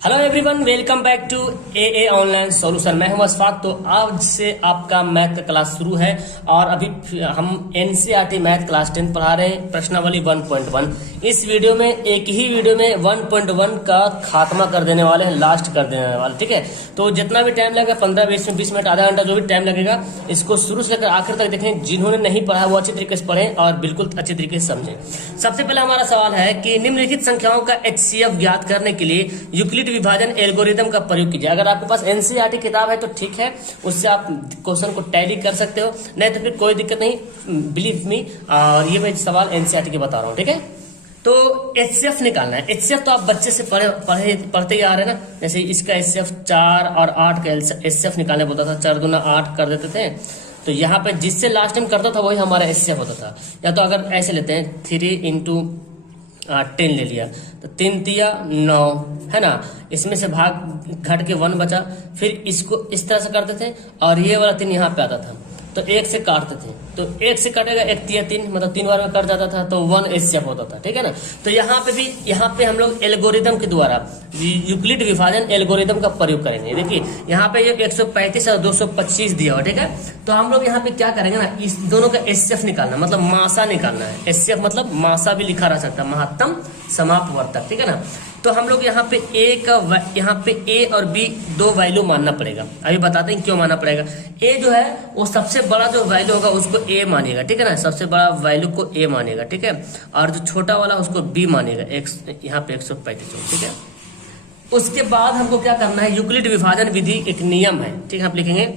Hello everyone, welcome back to a online solution. मैं हूं अशफाक। तो आज से आपका मैथ का क्लास शुरू है और अभी हम एनसीईआरटी मैथ क्लास 10 पढ़ा रहे हैं, प्रश्नावली 1.1। इस वीडियो में एक ही वीडियो में 1.1 का खात्मा कर देने वाले हैं, लास्ट कर देने वाले। ठीक है, तो जितना भी टाइम लगेगा 15 20 मिनट आधा घंटा जो भी टाइम लगेगा, इसको शुरू से लेकर आखिर तक देखें। जिन्होंने नहीं पढ़ा वो अच्छी तरीके से पढ़ें और बिल्कुल अच्छे तरीके से समझें। सबसे पहले हमारा सवाल है कि निम्नलिखित संख्याओं का एचसीएफ ज्ञात करने के लिए यूक्लिड विभाजन एल्गोरिदम का प्रयोग कीजिए। अगर आपके पास एनसीईआरटी किताब है तो ठीक है, उससे आप क्वेश्चन को टैली कर सकते हो, नहीं तो फिर कोई दिक्कत नहीं, बिलीव मी। और ये मैं सवाल एनसीईआरटी के बता रहा हूँ। ठीक है, तो एचसीएफ निकालना है। एचसीएफ तो आप बच्चे से पढ़ते ही आ रहे हैं ना। जैसे इसका एचसीएफ 4 और 8 का एचसीएफ निकालने बोलता था, 4 दूना 8 कर देते थे। तो यहाँ पे जिससे लास्ट टाइम करता था वही हमारा एचसीएफ होता था। या तो अगर ऐसे लेते हैं 3 इंटू 10 ले लिया तो 3 तिया 9 है ना, इसमें से भाग घट के 1 बचा। फिर इसको इस तरह से करते थे और ये वाला 3 यहाँ पे आता था तो 1 से काटते थे, तो 1 से कटेगा 1 तिया 3, मतलब 3 बार में कट जाता था तो 1 एचसीएफ होता था। ठीक है ना, तो यहाँ पे भी यहाँ पे हम लोग एल्गोरिदम के द्वारा यूक्लिड विभाजन एल्गोरिदम का प्रयोग करेंगे। देखिए यहाँ पे ये 135 और 225 दिया हुआ। ठीक है, तो हम लोग यहाँ पे क्या करेंगे ना, इस दोनों का एचसीएफ निकालना, मतलब मासा निकालना है। एचसीएफ मतलब मासा भी लिखा रह सकता है, महत्तम समापवर्तक। ठीक है ना, तो हम लोग यहाँ पे यहाँ पे ए और बी दो वैल्यू मानना पड़ेगा। अभी बताते हैं क्यों मानना पड़ेगा। ए जो है वो सबसे बड़ा जो वैल्यू होगा उसको ए मानेगा। ठीक है ना, सबसे बड़ा वैल्यू को ए मानेगा। ठीक है, और जो छोटा वाला उसको बी मानेगा। यहाँ पे 135। ठीक है, उसके बाद हमको क्या करना है, यूक्लिड विभाजन विधि एक नियम है। ठीक है, आप लिखेंगे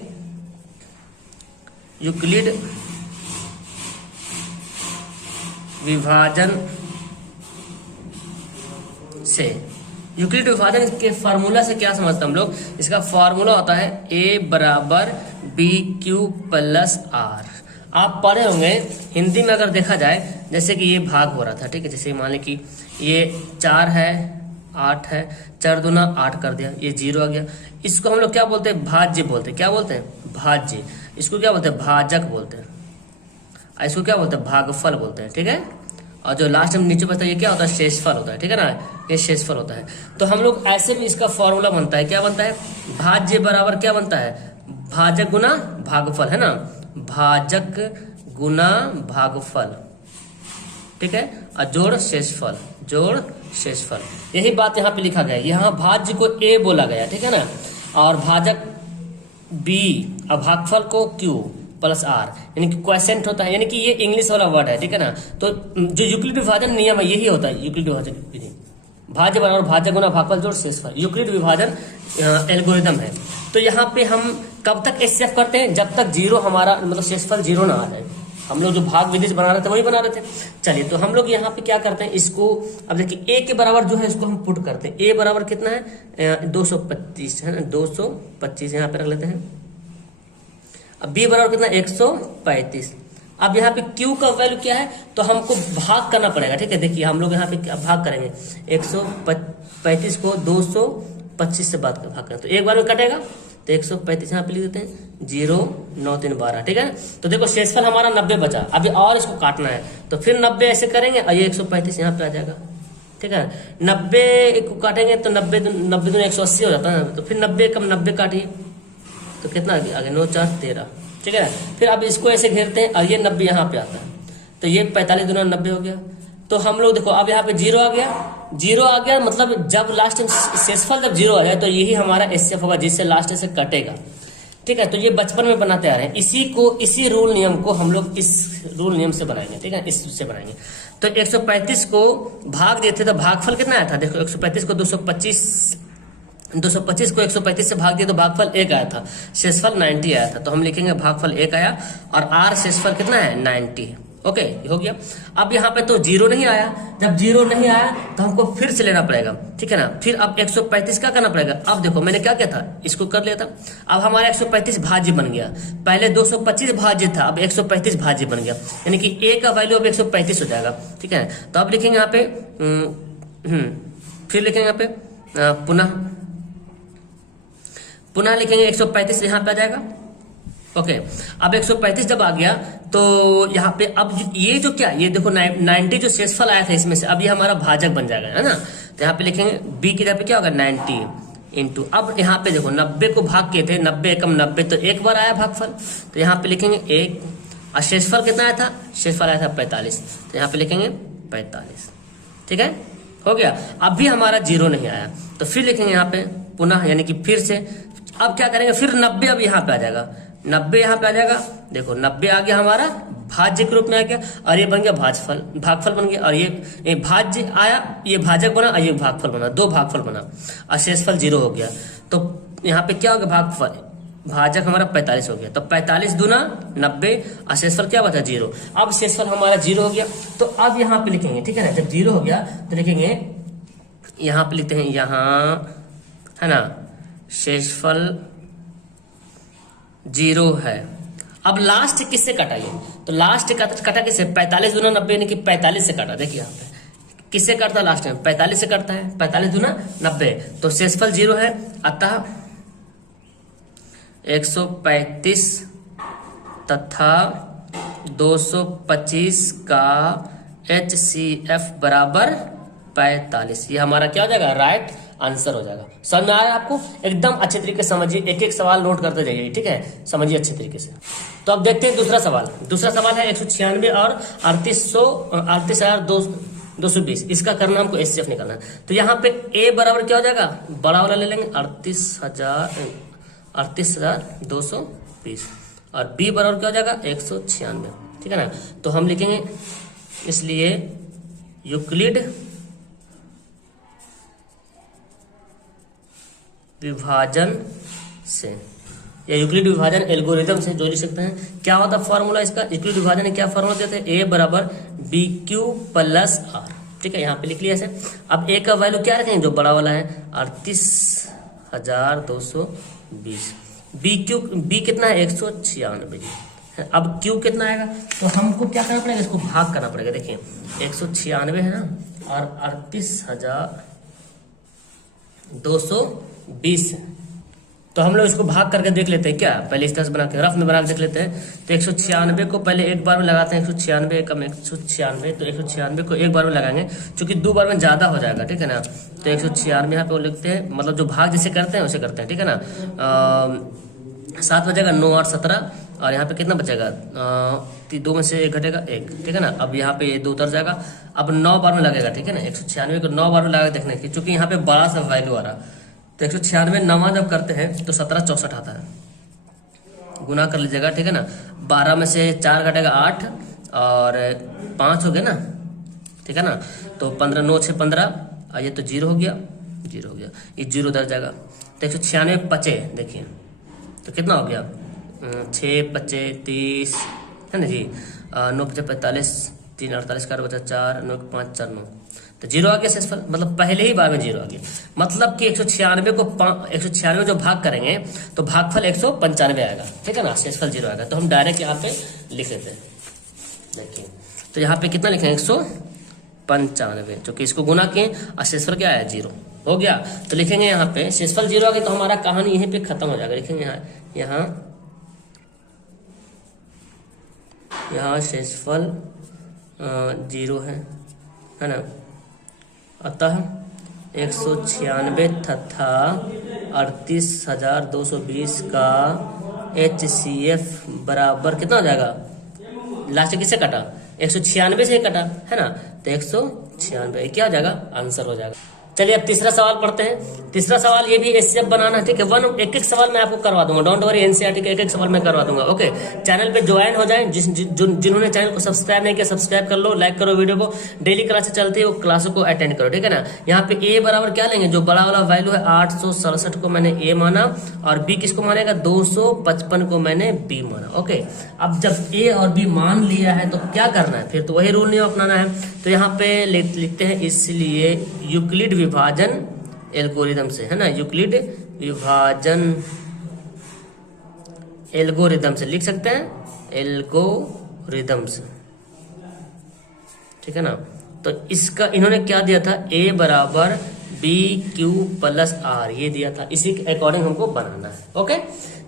यूक्लिड विभाजन से। यूक्लिड विभाजन के फार्मूला से क्या समझते हैं हम लोग, इसका फार्मूला होता है a बराबर बी क्यू प्लस आर। आप पढ़े होंगे हिंदी में, अगर देखा जाए जैसे कि ये भाग हो रहा था। ठीक है, जैसे मान लें कि ये 4 है 8 है, 4 दूना 8 कर दिया, ये 0 आ गया। इसको हम लोग क्या बोलते हैं, भाज्य बोलते हैं। क्या बोलते हैं, भाज्य। इसको क्या बोलते हैं, भाजक बोलते हैं। इसको क्या बोलते हैं, भागफल बोलते हैं। ठीक है, और जो लास्ट में नीचे बचता है ये क्या होता है, शेषफल होता है। ठीक है ना, ये शेषफल होता है। तो हम लोग ऐसे भी इसका फॉर्मूला बनता है, क्या बनता है, भाज्य बराबर क्या बनता है, भाजक गुना भागफल, है ना, भाजक गुना भागफल। ठीक है, और जोड़ शेषफल, जोड़ शेषफल। यही बात यहाँ पे लिखा गया है। यहाँ भाज्य को ए बोला गया। ठीक है ना, और भाजक बी और भागफल को क्यू प्लस आर, यानी कि क्वेश्चन होता है, यानी कि ये इंग्लिश वाला वर्ड है। ठीक है ना, तो जो यूक्लिड विभाजन नियम है यही होता है यूक्लिड विभाजन विधि। भाज्य बराबर भाज्य गुना भागफल जोड़ शेषफल, यूक्लिड विभाजन एल्गोरिदम है। तो यहाँ पे हम कब तक एचसीएफ करते हैं, जब तक 0 हमारा मतलब शेषफल 0 ना आ जाए। हम लोग जो भाग विधि बना रहे थे वही बना रहे थे। चलिए, तो हम लोग यहाँ पे क्या करते हैं, इसको अब देखिए ए के बराबर जो है इसको हम पुट करते हैं। ए बराबर कितना है, 225 है ना, 225 यहाँ पे रख लेते हैं। अब बी बराबर कितना, 135। अब यहाँ पे क्यू का वैल्यू क्या है, तो हमको भाग करना पड़ेगा। ठीक है, देखिए हम लोग यहाँ पे भाग करेंगे 135 को 225 से भाग करें तो एक बार में कटेगा, तो 135 यहाँ पे लिख देते हैं, 0 9 3 12। ठीक है, तो देखो शेषफल हमारा 90 बचा। अभी और इसको काटना है तो फिर 90 ऐसे करेंगे और ये 135 यहाँ पे आ जाएगा। ठीक है, 90 को काटेंगे तो 90 दूनी 180 हो जाता है, तो फिर 90 कम 90 काटिए तो कितना आगे 9 4 13। ठीक है, फिर अब इसको ऐसे घेरते हैं और ये 90 यहाँ पे आता है, तो ये 45 दूना 90 हो गया। तो हम लोग देखो अब यहाँ पे 0 आ गया, 0 आ गया, मतलब जब लास्ट टाइम शेषफल जब 0 आ जाए तो यही हमारा एचसीएफ होगा, जिससे लास्ट से कटेगा। ठीक है, तो ये बचपन में बनाते आ रहे हैं। इसी रूल नियम को हम लोग इस रूल नियम से बनाएंगे। ठीक है, इससे बनाएंगे। तो 135 को भाग देते तो भागफल कितना आया था, देखो 135 को 225 को 135 से भाग दिया तो भागफल 1 आया था, शेषफल 90 आया था। तो हम लिखेंगे भागफल 1 आया और आर शेषफल कितना है, 90। ओके, हो गया। अब यहाँ पे तो 0 नहीं आया, जब 0 नहीं आया तो हमको फिर से लेना पड़ेगा। ठीक है ना, फिर अब 135 क्या करना पड़ेगा। अब देखो मैंने क्या किया था, इसको कर लिया था। अब हमारा 135 भाज्य बन गया। पहले 225 भाज्य था, अब 135 भाज्य बन गया, यानी कि ए का वैल्यू अब 135 हो जाएगा। ठीक है, तो अब लिखेंगे यहाँ पे फिर लिखेंगे यहाँ पे पुनः लिखेंगे 135 यहाँ पे आ जाएगा। ओके। अब 135 जब आ गया तो यहाँ पे अब ये जो क्या, ये देखो 90 जो शेषफल आया था इसमें से, अब ये हमारा भाजक बन जाएगा, है ना। तो यहाँ पे लिखेंगे b की जगह पे क्या होगा 90 इंटू, अब यहाँ पे देखो 90 को भाग किए थे, 90 एकम 90, तो एक बार आया भागफल, तो यहाँ पे लिखेंगे 1, और शेषफल कितना आया था, शेषफल आया था 45, तो यहाँ पे लिखेंगे 45। ठीक है, हो गया। अब भी हमारा 0 नहीं आया, तो फिर लिखेंगे यहाँ पे पुनः, यानी कि फिर से। अब क्या करेंगे, फिर 90 अब यहाँ पे आ जाएगा, 90 यहाँ पे आ जाएगा। देखो 90 आ गया हमारा, भाज्य के रूप में आ गया, और ये बन गया भाजफल, भागफल बन गया, और ये भाज्य आया, ये भाजक बना, और ये भागफल बना, दो भागफल बना, और शेषफल 0 हो गया। तो यहाँ पे क्या हो गया, भागफल भाजक हमारा 45 हो गया, तो 45 दूना 90, और शेषफल क्या बचा 0। अब शेषफल हमारा 0 हो गया, तो अब यहाँ पे लिखेंगे, ठीक है ना, जब 0 हो गया तो लिखेंगे, यहाँ पे लिखते हैं, यहाँ है ना, शेषफल 0 है। अब लास्ट किससे कटा ये, तो लास्ट कटा किससे, 45 दूना 90 यानी कि 45 से कटा। देखिए यहाँ पे किससे कटता है, लास्ट में 45 से कटता है, 45 दूना 90, तो शेषफल 0 है, अतः 135 तथा 225 का HCF बराबर 45। ये हमारा क्या हो जाएगा, राइट आंसर हो जाएगा। समझ में आया आपको, एकदम अच्छे तरीके से समझिए, एक एक सवाल नोट करते जाइए, ठीक है, समझिए अच्छे तरीके से। तो अब देखते हैं दूसरा सवाल। दूसरा सवाल है 196 और 38,220, इसका करना हमको HCF निकालना है। तो यहाँ पे A बराबर क्या हो जाएगा, बड़ा वाला ले लेंगे 38,220, और B बराबर क्या हो जाएगा 196, ठीक है ना। तो हम लिखेंगे, इसलिए यूक्लिड विभाजन से, या यूक्लिड विभाजन एल्गोरिथम से जो लिख सकते हैं। क्या होता है फॉर्मूला इसका, यूक्लिड विभाजन ने क्या फॉर्मूला देते हैं, A बराबर BQ प्लस R, ठीक है, यहाँ पे लिख लिया ऐसे। अब A का वैल्यू क्या रखेंगे, जो बड़ा वाला है 38,220, B कितना है 196, अब Q कितना आएगा, तो हमको क्या करना पड़ेगा, इसको भाग करना पड़ेगा। देखिए 196 है ना, और 38,220 है, तो हम लोग इसको भाग करके देख लेते हैं क्या, पहले इस तरह से बना के रफ में बना के देख लेते हैं। तो 196 को पहले एक बार में लगाते हैं, 196 कम 196, तो 196 को एक बार में लगाएंगे, क्योंकि दो बार में ज्यादा हो जाएगा, ठीक है ना। तो 196 यहाँ पे वो लिखते हैं, मतलब जो भाग जैसे करते हैं वैसे करते हैं, ठीक है ना। 7 बचेगा, 9 और 17, और यहाँ पे कितना बचेगा, 2 में से 1 घटेगा 1, ठीक है ना। अब यहाँ पे ये 2 उतर जाएगा, अब 9 बार में लगेगा, ठीक है ना। 196 को 9 बार में लगा देखने की, चूंकि यहाँ पे बड़ा सा वैल्यू आ रहा, तो 196 9 जब करते हैं तो 1764 आता है, गुना कर लीजिएगा, ठीक है ना। 12 में से 4 घटेगा 8, और 5 हो गया ना, ठीक है ना। तो 15 9 6 15, और ये तो 0 हो गया, 0 हो गया, ये 0 उधर जाएगा। तो 196 बचे, देखिए तो कितना हो गया, 6 25 30, है ना जी, 9 5 45, 3 48 का बचा 4, 9 5 4 9, तो 0 आ गया शेषफल, मतलब पहले ही बार में 0 आ गया। मतलब कि 196 को 196 जो भाग करेंगे तो भागफल 195 आएगा, ठीक है ना, शेषफल 0 आएगा। तो हम डायरेक्ट यहाँ पे लिख लेते हैं, देखिए तो यहाँ पे कितना लिखेंगे 195, क्योंकि इसको गुना किए और शेषफल क्या आया 0 हो गया। तो लिखेंगे यहाँ पे शेषफल 0 आ गया, तो हमारा कहानी यहीं पे खत्म हो जाएगा। लिखेंगे यहाँ शेषफल 0 है ना, अतः 196 तथा 38,220 का HCF बराबर कितना हो जाएगा, लास्ट किससे कटा 196 से कटा, है ना। तो 196 क्या हो जाएगा, आंसर हो जाएगा। चलिए अब तीसरा सवाल पढ़ते हैं। तीसरा सवाल ये भी HCF बनाना है, ठीक है। एक एक सवाल मैं आपको करवा दूंगा, डोंट वरी, NCERT का एक एक सवाल मैं करवा दूंगा, ओके। चैनल पे ज्वाइन हो जाएं, जिन्होंने चैनल को सब्सक्राइब नहीं किया सब्सक्राइब कर लो, लाइक करो वीडियो को, डेली क्लासेस चलती है वो क्लासों को अटेंड करो, ठीक है ना। यहाँ पे A बराबर क्या लेंगे, जो बड़ा वाला वैल्यू है 867 को मैंने A माना, और B किसको मानेगा 255 को मैंने B माना, ओके। अब जब A और B मान लिया है तो क्या करना है, फिर तो वही रूल नहीं अपनाना है। तो यहाँ पे लिखते हैं, इसलिए यूक्लिड विभाजन एल्गोरिथम से, है ना, यूक्लिड विभाजन एल्गोरिथम से लिख सकते हैं, एल्गोरिथम से, ठीक है ना। तो इसका इन्होंने क्या दिया था, A बराबर बी क्यू प्लस आर ये दिया था, इसी के अकॉर्डिंग हमको बनाना है। ओके,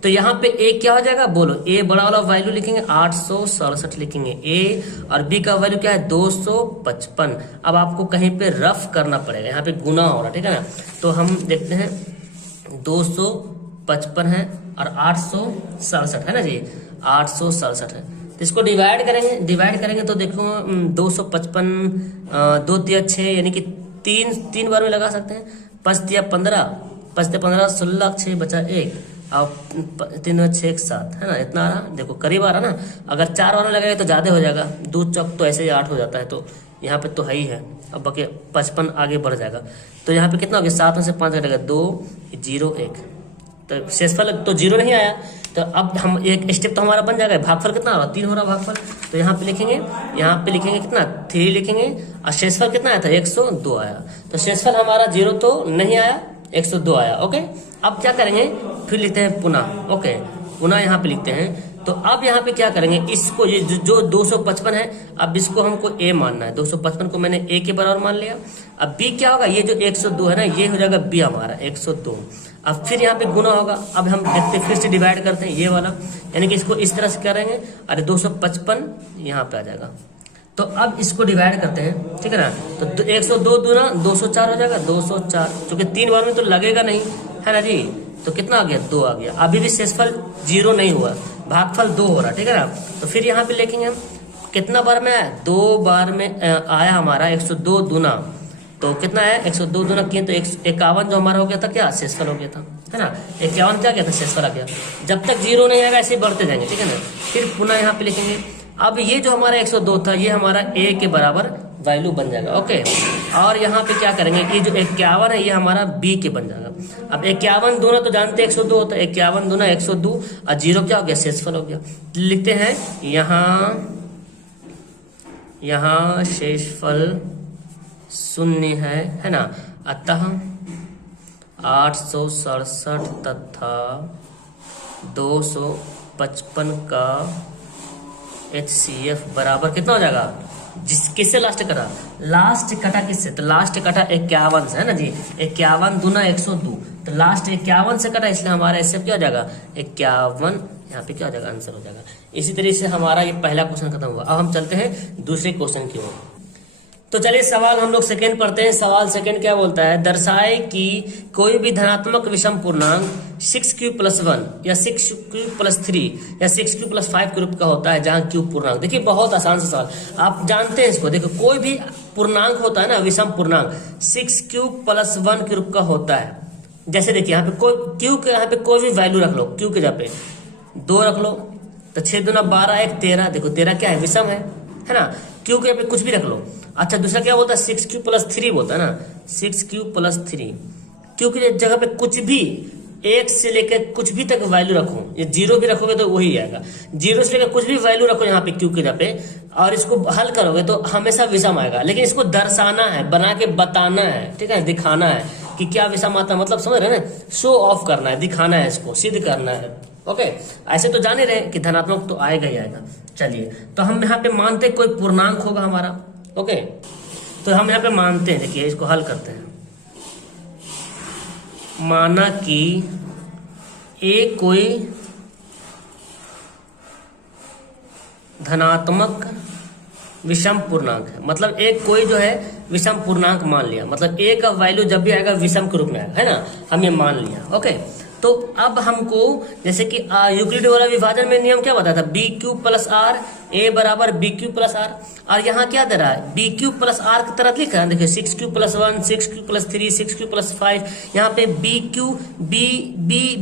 तो यहाँ पे ए क्या हो जाएगा बोलो, ए बड़ा वाला वैल्यू लिखेंगे 867 लिखेंगे ए, और बी का वैल्यू क्या है 255। अब आपको कहीं पे रफ करना पड़ेगा, यहाँ पे गुना हो रहा, ठीक है ना। तो हम देखते हैं 255 है और 867 है ना जी, 867 है। तो इसको डिवाइड करेंगे तो देखो 255 2 तिया 6 यानी कि तीन बार में लगा सकते हैं। 5 तिया 15 16 6 बचा 1 और 3 6 7 है ना, इतना आ रहा, देखो करीब आ रहा ना। अगर 4 बार में लगेगा तो ज्यादा हो जाएगा, 2 चौक तो ऐसे ही 8 हो जाता है, तो यहाँ पे तो है ही है। अब बाकी 55 आगे बढ़ जाएगा, तो यहाँ पे कितना हो गया 7 में से 5 घटेगा 2 0 1, तो शेषफल तो 0 नहीं आया। तो अब हम एक स्टेप तो हमारा बन जाएगा, भागफल कितना हो रहा 3 हो रहा भागफल, तो यहाँ पे लिखेंगे कितना 3 लिखेंगे, और शेषफल कितना आया था 102 आया। तो शेषफल हमारा 0 तो नहीं आया, 102 आया। ओके, अब क्या करेंगे फिर लिखते हैं पुनः। ओके, पुनः यहाँ पे लिखते हैं। तो अब यहाँ पे क्या करेंगे, इसको ये जो 255 है, अब इसको हमको a मानना है। 255 को मैंने a के बराबर मान लिया। अब b क्या होगा, ये जो 102 है ना, ये हो जाएगा b हमारा 102। अब फिर यहाँ पे गुना होगा। अब हम देखते फिर से डिवाइड करते हैं ये वाला, यानी कि इसको इस तरह से करेंगे, अरे 255 यहाँ पे आ जाएगा। तो अब इसको डिवाइड करते हैं, ठीक है ना। तो 102 दूना 204 हो जाएगा, 204, क्योंकि 3 बार में तो लगेगा नहीं है ना जी, तो कितना आ गया 2 आ गया। अभी भी शेषफल 0 नहीं हुआ, भागफल 2 हो रहा, ठीक है ना। तो फिर यहाँ पे लिखेंगे हम कितना बार में आया, 2 बार में आया हमारा 102 दूना, तो कितना है 102 दूना किए तो 51 जो हमारा हो गया था क्या शेषफल हो गया था, है ना। 51 क्या गया था शेषफल आ गया। जब तक 0 नहीं आएगा ऐसे ही बढ़ते जाएंगे, ठीक है ना। फिर पुनः यहाँ पे लिखेंगे। अब ये जो हमारा 102 था ये हमारा a के बराबर वैल्यू बन जाएगा। ओके, और यहाँ पे क्या करेंगे, ये जो 51 है ये हमारा b के बन जाएगा। अब 51 दूना तो जानते हैं 102 होता है, 51 दूना 102 और 0 क्या हो गया शेषफल हो गया। लिखते हैं यहाँ शेषफल 0 है ना। अतः 867 तथा 255 का HCF बराबर कितना हो जाएगा, किससे लास्ट कटा, लास्ट कटा किससे, तो लास्ट कटा 51 से है ना जी। 51 दूना 102, तो लास्ट 51 से कटा, इसलिए हमारा HCF क्या हो जाएगा 51, यहाँ पे क्या हो जाएगा आंसर हो जाएगा। इसी तरीके से हमारा ये पहला क्वेश्चन खत्म हुआ। अब हम चलते हैं दूसरे क्वेश्चन की ओर। तो चलिए सवाल हम लोग सेकंड पढ़ते हैं। सवाल सेकंड क्या बोलता है, दर्शाए कि कोई भी धनात्मक विषम पूर्णांक 6q+1 या 6q+3 या 6q+5 के रूप का होता है, जहां q पूर्णांक। देखिए बहुत आसान सा सवाल, आप जानते हैं इसको। देखो कोई भी पूर्णांक होता है ना, विषम पूर्णांक 6q+1 के रूप का होता है। जैसे देखिए यहाँ पे कोई q के यहाँ पे कोई भी वैल्यू रख लो, q के जगह पे 2 रख लो, तो 6 दूना 12 1 13। देखो 13 क्या है विषम है ना। q के पे कुछ भी रख लो। अच्छा दूसरा क्या बोलता है 6q+3 बोलता है ना, 6q+3। q की जगह पे कुछ भी 1 से लेकर कुछ भी तक वैल्यू रखो, ये 0 भी रखोगे तो वही आएगा। 0 से लेकर कुछ भी वैल्यू रखो यहाँ पे q की जगह पे, और इसको हल करोगे तो हमेशा विषम आएगा। लेकिन इसको दर्शाना है, बना के बताना है, ठीक है, दिखाना है कि क्या विषम आता है, मतलब समझ रहे हैं ना, शो ऑफ करना है, दिखाना है, इसको सिद्ध करना है। ओके, ऐसे तो जान ही रहे कि धनात्मक तो आएगा ही आएगा। चलिए तो हम यहाँ पे मानते कोई पूर्णांक होगा हमारा। ओके, तो हम यहाँ पे मानते हैं, देखिए इसको हल करते हैं। माना कि ए कोई धनात्मक विषम पूर्णांक है, मतलब एक कोई जो है विषम पूर्णांक मान लिया, मतलब ए का वैल्यू जब भी आएगा विषम के रूप में आएगा, है ना, हम ये मान लिया। ओके, तो अब हमको जैसे कि यूक्लिड वाला विभाजन में नियम क्या बताया था, BQ+R A बराबर BQ+R, और यहाँ क्या दे रहा है BQ+R की तरह लिख रहा है। देखिए 6q+1 6q+3 6q+5, यहाँ पे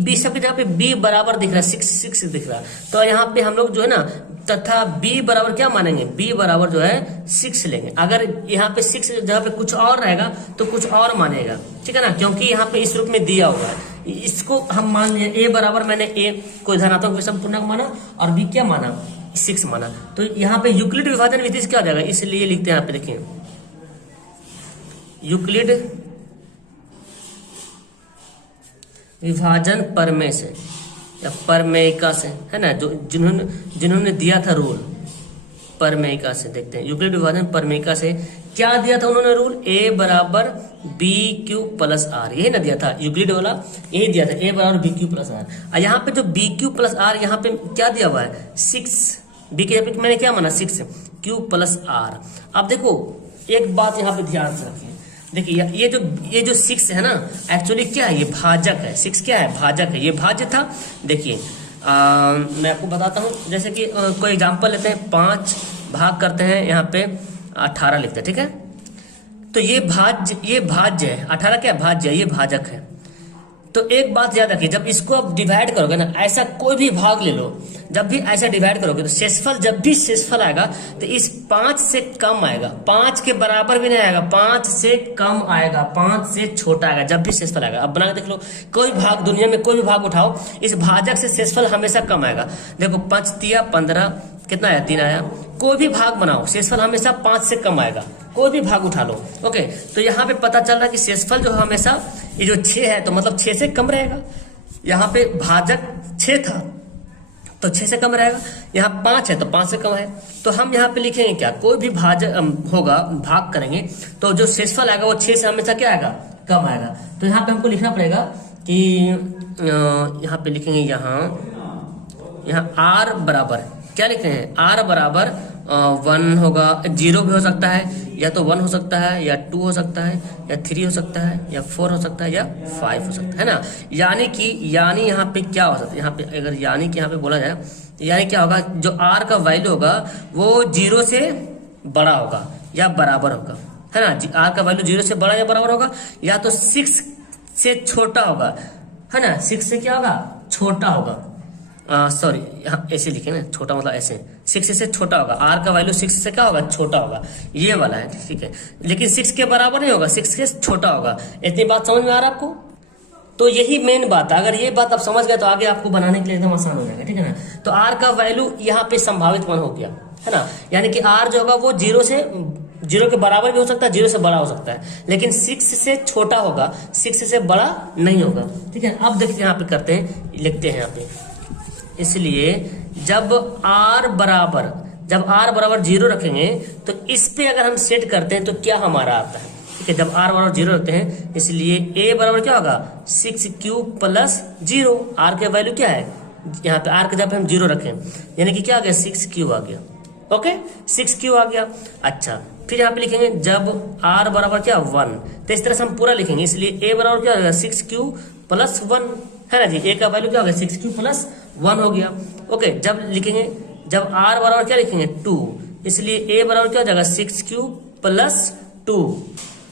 B सब जहाँ पे B बराबर दिख रहा है, 6 दिख रहा है। तो यहाँ पे हम लोग जो है ना तथा B बराबर क्या मानेंगे, B बराबर जो है 6 लेंगे। अगर यहाँ पे 6 जगह पे कुछ और रहेगा तो कुछ और मानेगा, ठीक है ना, क्योंकि यहाँ पे इस रूप में दिया हुआ है। इसको हम मान लिए A बराबर, मैंने A कोई धनात्मक विषम पूर्णांक माना और B क्या माना 6 माना। तो यहाँ पे यूक्लिड विभाजन विधि से क्या हो जाएगा, इसलिए लिखते हैं यहाँ पे, देखिए यूक्लिड विभाजन प्रमेय से या प्रमेयिका से, है ना, जो जिन्होंने दिया था रूल, प्रमेयिका से देखते हैं। यूक्लिड विभाजन प्रमेयिका से क्या दिया था उन्होंने रूल, ए बराबर बी क्यू प्लस आर, यही ना दिया था यूक्लिड वाला, यही दिया था ए बराबर बी क्यू प्लस आर। और यहाँ पे जो बी क्यू प्लस आर यहाँ पे क्या दिया हुआ है 6, बी के यहाँ पे मैंने क्या माना 6 क्यू प्लस आर। अब देखो एक बात यहाँ पे ध्यान से रखिए, देखिए ये जो 6 है ना एक्चुअली क्या है, ये भाजक है, 6 क्या है भाजक है, ये भाज्य था। देखिए मैं आपको बताता हूँ, जैसे कि कोई एग्जांपल लेते हैं, 5 भाग करते हैं यहाँ पे 18 लिखते हैं, ठीक है। तो ये भाज्य है, 18 क्या भाज्य है, ये भाजक है। तो एक बात याद रखिए, जब इसको आप डिवाइड करोगे ना, ऐसा कोई भी भाग ले लो, जब भी ऐसा डिवाइड करोगे तो शेषफल, जब भी शेषफल आएगा तो इस 5 से कम आएगा, 5 के बराबर भी नहीं आएगा, 5 से कम आएगा, 5 से छोटा आएगा जब भी शेषफल आएगा। अब बना के देख लो, कोई भाग दुनिया में कोई भी भाग उठाओ, इस भाजक से शेषफल हमेशा कम आएगा। देखो 5 तिया 15, कितना आया 3 आया। कोई भी भाग बनाओ शेषफल हमेशा 5 से कम आएगा, कोई भी भाग उठा लो। ओके, तो यहाँ पे पता चल रहा है कि शेषफल जो हमेशा ये जो 6 है तो मतलब 6 से कम रहेगा। यहाँ पे भाजक 6 था तो 6 से कम रहेगा, यहाँ 5 है तो 5 से कम है। तो हम यहाँ पे लिखेंगे क्या, कोई भी भाजक होगा, भाग करेंगे तो जो शेषफल आएगा वो 6 से हमेशा क्या आएगा, कम आएगा। तो यहाँ पे हमको लिखना पड़ेगा कि यहाँ पे लिखेंगे, यहाँ आर बराबर क्या लिखते हैं, आर बराबर 1 होगा, 0 भी हो सकता है, या तो 1 हो सकता है, या 2 हो सकता है, या 3 हो सकता है, या 4 हो सकता है, या 5 हो सकता है ना। यानी यहाँ पे क्या हो सकता है, यहाँ पे अगर यानी कि यहाँ पे बोला जाए, यानी क्या होगा, जो आर का वैल्यू होगा वो 0 से बड़ा होगा या बराबर होगा, है ना। आर का वैल्यू 0 से बड़ा या बराबर होगा, या तो 6 से छोटा होगा, है ना, 6 से क्या होगा, छोटा होगा। सॉरी यहाँ ऐसे लिखे ना, छोटा मतलब ऐसे, 6 से छोटा होगा, आर का वैल्यू 6 से क्या होगा, छोटा होगा, ये वाला है, ठीक है। लेकिन 6 के बराबर नहीं होगा, 6 से छोटा होगा। इतनी बात समझ में आ रहा है आपको? तो यही मेन बात है, अगर ये बात आप समझ गए तो आगे आपको बनाने के लिए एकदम आसान हो जाएगा, ठीक है ना। तो आर का वैल्यू यहाँ पे संभावित 1 हो गया, है ना, यानी कि आर जो होगा वो 0 के बराबर भी हो सकता है, 0 से बड़ा हो सकता है, लेकिन 6 से छोटा होगा, 6 से बड़ा नहीं होगा, ठीक है। अब देखिए यहाँ पे करते हैं, लिखते हैं यहाँ पे, इसलिए जब R बराबर 0 रखेंगे तो इस पे अगर हम सेट करते हैं तो क्या हमारा आता है, ठीक है। जब R बराबर 0 रखते हैं, इसलिए A बराबर क्या होगा 6Q प्लस 0, R के वैल्यू क्या है, यहाँ पे R के जब हम 0 रखें यानी कि क्या आ गया 6Q आ गया, ओके 6Q आ गया। अच्छा, फिर यहाँ पे लिखेंगे जब R बराबर क्या 1, तो इस तरह से हम पूरा लिखेंगे, इसलिए A बराबर क्या होगा 6Q प्लस 1, है ना जी। A का वैल्यू क्या हो गया 6Q प्लस 1 हो गया, ओके। जब लिखेंगे, जब R बराबर क्या लिखेंगे 2, इसलिए A बराबर क्या हो जाएगा 6Q प्लस 2।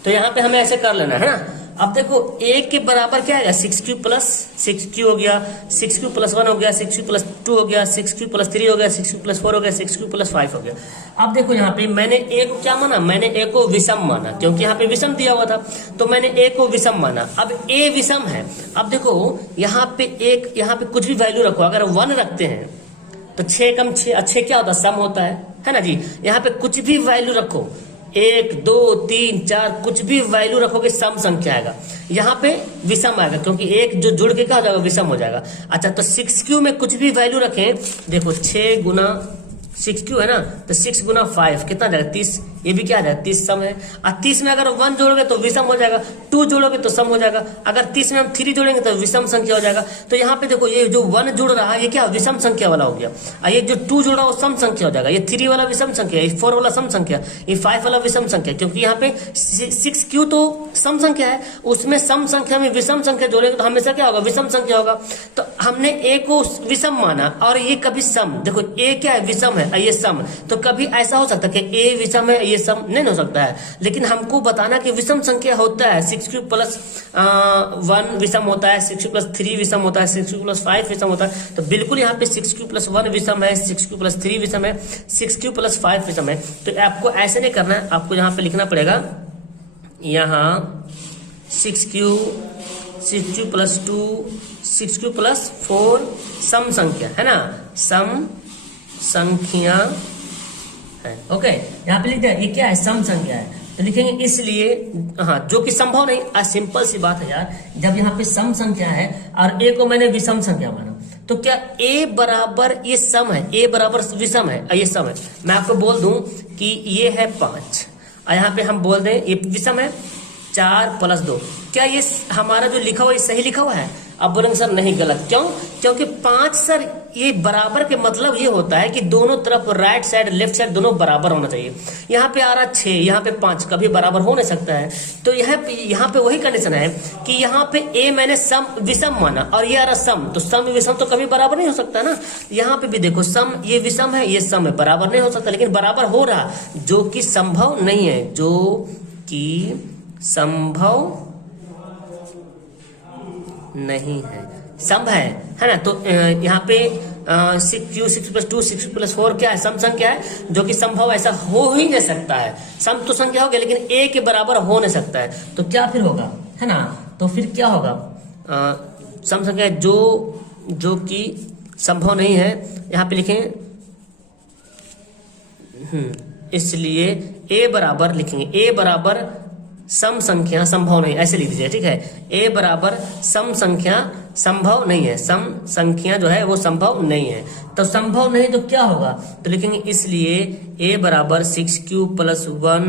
तो यहाँ पे हमें ऐसे कर लेना है ना। अब देखो A के बराबर क्या आएगा 6Q प्लस 6Q हो गया, 6Q प्लस 1 हो गया, 6Q प्लस 2 हो गया, 6Q प्लस 3 हो गया, 6Q प्लस 4 हो गया, 6Q प्लस 5 हो गया। अब देखो यहाँ पे मैंने A को क्या माना, मैंने A को विषम माना, क्योंकि यहाँ पे विषम दिया हुआ था, तो मैंने A को विषम माना। अब A विषम है, अब देखो यहाँ पे कुछ भी वैल्यू रखो, अगर 1 रखते हैं तो 6 कम 6 अच्छे क्या होता है, सम होता है ना जी। यहाँ पे कुछ भी वैल्यू रखो, 1 2 3 4 कुछ भी वैल्यू रखोगे सम संख्या आएगा, यहाँ पे विषम आएगा, क्योंकि एक जो जुड़ के क्या हो जाएगा विषम हो जाएगा। अच्छा, तो 6Q में कुछ भी वैल्यू रखें, देखो 6 गुना 6Q है ना, तो 6 गुना 5 कितना जाएगा 30, ये भी क्या आ जाएगा 30 सम है। और 30 में अगर 1 जोड़ोगे तो विषम हो जाएगा, 2 जोड़ोगे तो सम हो जाएगा, अगर 30 में हम 3 जोड़ेंगे तो विषम संख्या हो जाएगा। तो यहाँ पे देखो ये जो 1 जुड़ रहा है ये क्या विषम संख्या वाला हो गया, और ये जो 2 जुड़ रहा है वो सम संख्या हो जाएगा, ये 3 वाला विषम संख्या, ये 4 वाला सम संख्या, ये 5 वाला विषम संख्या, क्योंकि यहाँ पे 6Q तो सम संख्या है, उसमें सम संख्या में विषम संख्या जोड़ेंगे तो हमेशा क्या होगा विषम संख्या होगा। तो हमने A को विषम माना और ये कभी सम, देखो A क्या है विषम है, ये सम, तो कभी ऐसा हो सकता है कि A विषम है ये सम नहीं हो सकता है, लेकिन हमको बताना कि विषम संख्या होता है, 6Q प्लस 1 विषम होता है, 6Q प्लस 3 विषम होता है, 6Q प्लस 5 विषम होता है। तो बिल्कुल यहाँ पे 6Q प्लस 1 विषम है, 6Q प्लस 3 विषम है, 6Q प्लस 5 विषम है। तो आपको ऐसे नहीं करना है, आपको यहाँ पे लिखना पड़ेगा, यहाँ 6Q प्लस 2 6Q प्लस 4 सम संख्या है ना, सम संख्या है, ओके। यहाँ पे लिख दिया ये क्या है सम संख्या है, तो लिखेंगे इसलिए, हाँ जो कि संभव नहीं, सिंपल सी बात है यार, जब यहाँ पे सम संख्या है और A को मैंने विषम संख्या माना, तो क्या A बराबर ये सम है, A बराबर विषम है, ये सम है। मैं आपको बोल दूं कि ये है 5 और यहाँ पे हम बोल दें ये विषम है 4 + 2। क्या ये हमारा जो लिखा हुआ है सही लिखा हुआ है? अब बोलेंगे सर नहीं, गलत। क्यों? क्योंकि 5 सर ये बराबर के मतलब ये होता है कि दोनों तरफ राइट साइड लेफ्ट साइड दोनों बराबर होना चाहिए। यहाँ पे आ रहा 6, यहाँ पे 5, कभी बराबर हो नहीं सकता है। तो यहाँ पे वही कंडीशन है कि यहाँ पे ए मैंने सम विषम माना और ये आ रहा सम, तो सम विषम तो कभी बराबर नहीं हो सकता ना। यहाँ पे भी देखो सम, ये विषम है ये सम है, बराबर नहीं हो सकता, लेकिन बराबर हो रहा, जो कि संभव नहीं है, जो कि संभव नहीं है, सम है ना। तो यहाँ पे 6q 6 + 2 6 + 4 क्या है? सम संख्या है, जो कि संभव ऐसा हो ही नहीं सकता है। सम तो संख्या हो गया लेकिन a के बराबर हो नहीं सकता है, तो क्या फिर होगा, है ना। तो फिर क्या होगा, सम संख्या जो कि संभव नहीं है, यहाँ पे लिखेंगे इसलिए a बराबर लिखेंगे, a बराबर सम संख्या संभव नहीं, ऐसे लिख दीजिए, ठीक है। a बराबर सम संख्या संभव नहीं है, सम संख्या जो है वो संभव नहीं है। तो संभव नहीं तो क्या होगा, तो लिखेंगे इसलिए a बराबर 6q + 1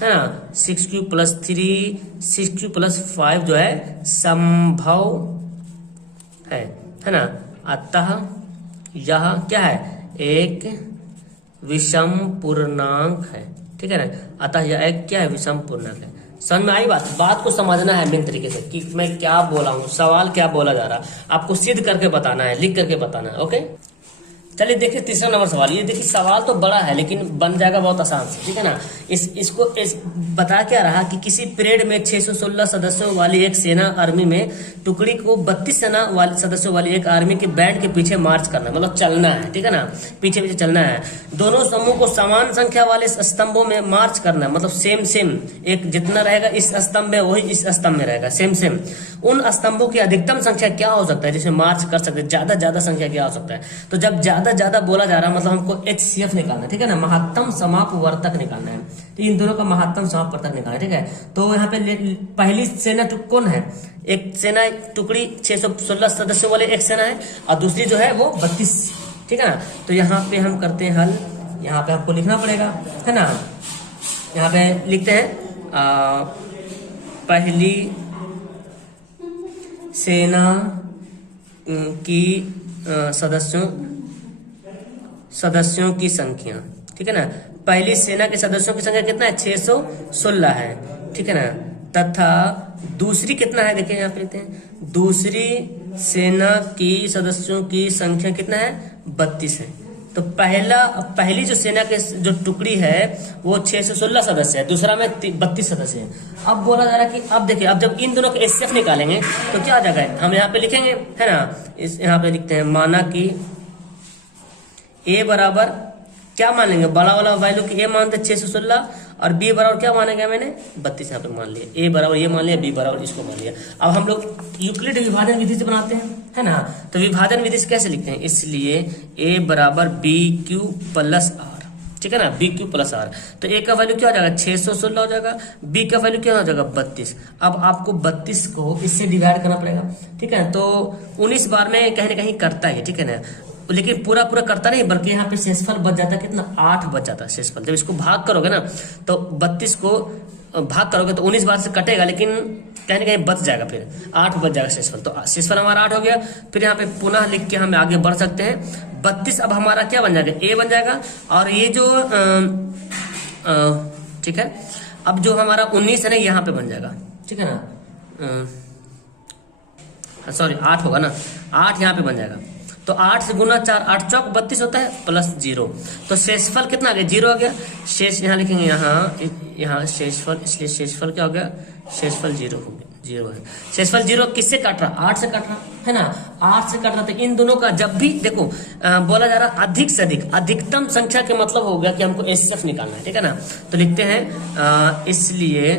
है ना, 6q + 3 6q + 5 जो है संभव है ना। अतः यह क्या है, एक विषम पूर्णांक है, ठीक है ना। अतः यह एक क्या है, विषम पूर्णांक है। समझ में आई बात को समझना है मेन तरीके से कि मैं क्या बोला हूँ, सवाल क्या बोला जा रहा, आपको सिद्ध करके बताना है, लिख करके बताना है। ओके, चलिए देखिए तीसरा नंबर सवाल। ये देखिए सवाल तो बड़ा है लेकिन बन जाएगा बहुत आसान से, ठीक है ना। इसको बता क्या रहा कि किसी परेड में 616 सदस्यों वाली एक सेना आर्मी में टुकड़ी को 32 सेना वाले सदस्यों वाली एक आर्मी के बैंड के पीछे मार्च करना, मतलब चलना है, ठीक है ना, पीछे पीछे चलना है। दोनों समूह को समान संख्या वाले स्तंभों में मार्च करना है, मतलब सेम एक जितना रहेगा इस स्तंभ में वही इस स्तंभ में रहेगा, सेम। उन स्तंभों की अधिकतम संख्या क्या हो सकता है जिसमें मार्च कर सकते हैं, ज्यादा संख्या क्या हो सकता है। तो जब ज्यादा बोला जा रहा है मतलब हमको HCF निकालना है, ठीक है ना, महत्तम समापवर्तक निकालना है। तो इन दोनों का महत्तम समापवर्तक निकालना है, ठीक है। तो यहाँ पे पहली सेना कौन है, एक सेना टुकड़ी 616 सदस्यों वाले एक सेना है और दूसरी जो है वो 32, ठीक है ना। तो यहाँ पे हम करते हैं हल, यहाँ पे आपको लिखना पड़ेगा, है ना। यहाँ पे लिखते हैं पहली सेना की सदस्यों की संख्या, ठीक है ना। पहली सेना के सदस्यों की संख्या कितना है, 616 है, ठीक है ना। तथा दूसरी कितना है, देखिए यहाँ पे लिखते हैं, दूसरी सेना की सदस्यों की संख्या कितना है, 32 है। तो पहली जो सेना के जो टुकड़ी है वो 616 सदस्य है, दूसरा में 32 सदस्य है। अब बोला जा रहा है कि अब देखिए, अब जब इन दोनों के HCF निकालेंगे तो क्या आ जाएगा, हम यहाँ पे लिखेंगे, है ना। यहाँ पे लिखते हैं, माना कि a बराबर क्या मान लेंगे, बड़ा वाला वैल्यू की a मानते 616 और b बराबर क्या मानेंगे, मैंने 32 यहाँ पे मान लिया, a बराबर ये मान लिया, b बराबर इसको मान लिया। अब हम लोग यूक्लिड विभाजन विधि से बनाते हैं, है ना। तो विभाजन विधि से कैसे लिखते हैं, इसलिए a बराबर BQ + R, ठीक है ना, BQ + R। तो a का वैल्यू क्या हो जाएगा, 616 हो जाएगा, b का वैल्यू क्या हो जाएगा, 32। अब आपको 32 को इससे डिवाइड करना पड़ेगा, ठीक है। तो 19 बार में कहीं ना कहीं करता है, ठीक है ना, लेकिन पूरा करता नहीं, बल्कि यहाँ पे शेषफल बच जाता है कितना, 8 बच जाता है शेषफल। जब इसको भाग करोगे ना तो 32 को भाग करोगे तो 19 बार से कटेगा, लेकिन कहीं ना कहीं बच जाएगा, फिर 8 बच जाएगा शेषफल। तो शेषफल हमारा 8 हो गया। फिर यहाँ पे पुनः लिख के हम आगे बढ़ सकते हैं। 32 अब हमारा क्या बन जाएगा, a बन जाएगा। और ये जो ठीक है, अब जो हमारा 19 है ना यहाँ पे बन जाएगा, ठीक है ना, सॉरी 8 होगा ना, 8 यहाँ पे बन जाएगा। तो 8 से गुना 4, 8 चौक 32 होता है प्लस 0। तो शेषफल कितना आ गया, 0 आ गया। शेष यहाँ लिखेंगे, यहाँ शेषफल, इसलिए शेषफल क्या हो गया, शेषफल 0 हो गया, 0 है। शेषफल 0 किससे काट रहा, 8 से काट रहा है ना, 8 से काट रहा। तो इन दोनों का जब भी देखो बोला जा रहा अधिक से अधिक, अधिकतम संख्या के मतलब हो गया कि हमको HCF निकालना है, ठीक है ना। तो लिखते हैं इसलिए